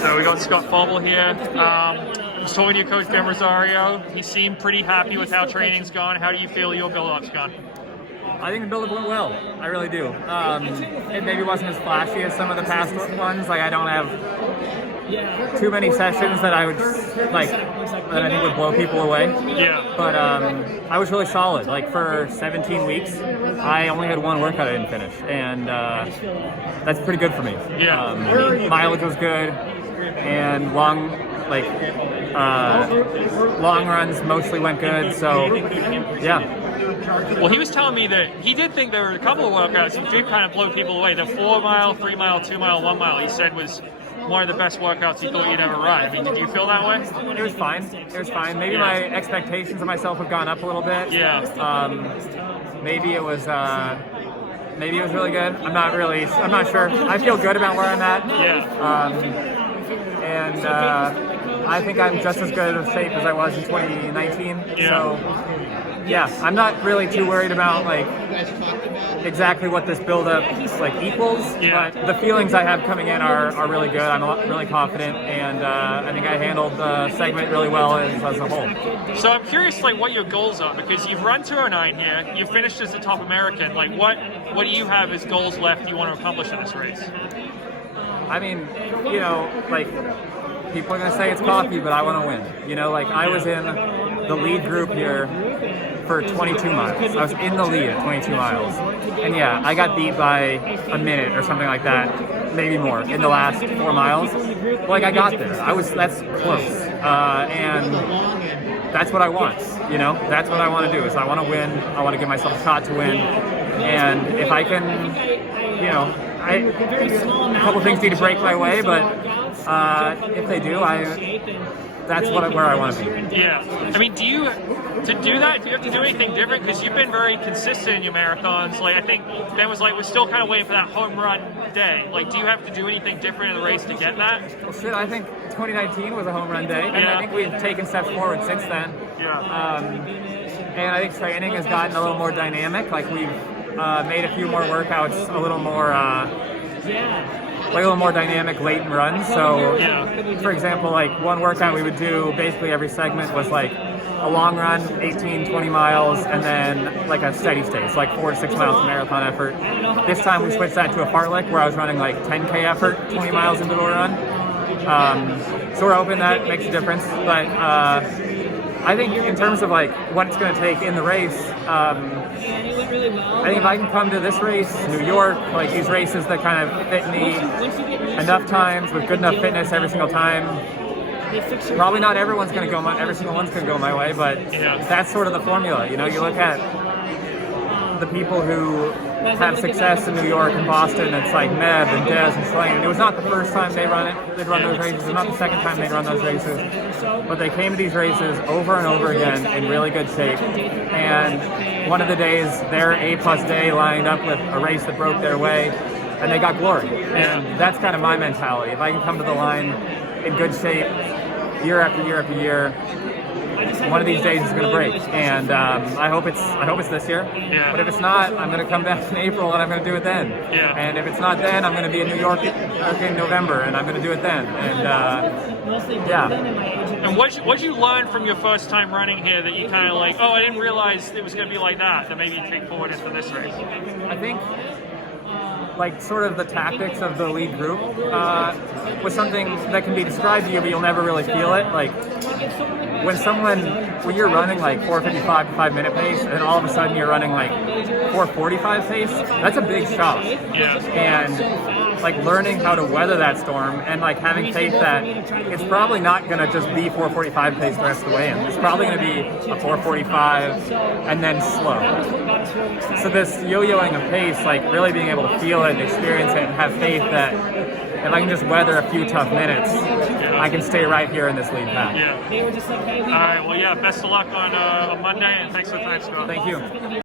So we got Scott Fauble here. I was talking to your coach, Ben Rosario. He seemed pretty happy with how training's gone. How do you feel your build-up's gone? I think the build-up went well. I really do. It maybe wasn't as flashy as some of the past ones. Like, I don't have too many sessions that I would that I think would blow people away. Yeah. But I was really solid. Like, for 17 weeks, I only had one workout I didn't finish, and that's pretty good for me. Yeah. Mileage was good, and long runs mostly went good. So yeah. Well, he was telling me that he did think there were a couple of workouts that did kind of blow people away. The 4 mile, 3 mile, 2 mile, 1 mile, he said was one of the best workouts he thought you'd ever run. I mean, did you feel that way? It was fine. It was fine. Maybe my expectations of myself have gone up a little bit. Yeah. Maybe it was really good. I'm not sure. I feel good about where I'm at. Yeah. And I think I'm just as good of shape as I was in 2019. Yeah. So yeah, I'm not really too worried about exactly what this build-up equals. Yeah. But the feelings I have coming in are really good. I'm really confident, and I think I handled the segment really well as a whole. So I'm curious, what your goals are, because you've run 209 here, you finished as the top American. What do you have as goals left you want to accomplish in this race? I mean, people are going to say it's cocky, but I want to win. I was in the lead group here for 22 miles. I was in the lead at 22 miles. And yeah, I got beat by a minute or something like that, maybe more, in the last 4 miles. But I got there. That's close. And that's what I want, That's what I want to do, is I want to win. I want to give myself a shot to win. And if I can, a couple things need to break my way, but if they do, that's where I want to be. Yeah. I mean, to do that, do you have to do anything different? Because you've been very consistent in your marathons. I think Ben was we're still kind of waiting for that home run day. Do you have to do anything different in the race to get that? Well, shit, I think 2019 was a home run day. And I think we've taken steps forward since then. Yeah. And I think training has gotten a little more dynamic. We've made a few more workouts a little more dynamic late in runs. So, for example, one workout we would do basically every segment was a long run, 18, 20 miles, and then a steady state, so 4 to 6 miles of marathon effort. This time we switched that to a fartlek where I was running 10K effort, 20 miles into a run. So we're hoping that makes a difference. But I think in terms of what it's going to take in the race, I think if I can come to this race, New York, these races that kind of fit me enough times with good enough fitness every single time, probably not every single one's going to go my way, but that's sort of the formula. You look at the people who have success in New York and Boston. It's Meb and Des and Slane. It was not the first time they'd run those races. It was not the second time they'd run those races. But they came to these races over and over again in really good shape. And one of the days, their A-plus day lined up with a race that broke their way, and they got glory. And that's kind of my mentality. If I can come to the line in good shape year after year after year, one of these days is going to break, and I hope it's this year. Yeah. But if it's not, I'm going to come back in April and I'm going to do it then. Yeah. And if it's not then, I'm going to be in New York in November and I'm going to do it then. And yeah. And what'd you learn from your first time running here that you kind of I didn't realize it was going to be like that maybe you take forward into this race? I think sort of the tactics of the lead group was something that can be described to you, but you'll never really feel it. When you're running 4:55 to 5-minute pace, and all of a sudden you're running 4:45 pace, that's a big shock. Yeah. And learning how to weather that storm, and having faith that it's probably not going to just be 4:45 pace the rest of the way in. It's probably going to be a 4:45 and then slow. So this yo-yoing of pace, really being able to feel it and experience it and have faith that if I can just weather a few tough minutes, I can stay right here in this lead path. Yeah. All right. Well, best of luck on Monday, and thanks for the time, Scott. Thank you.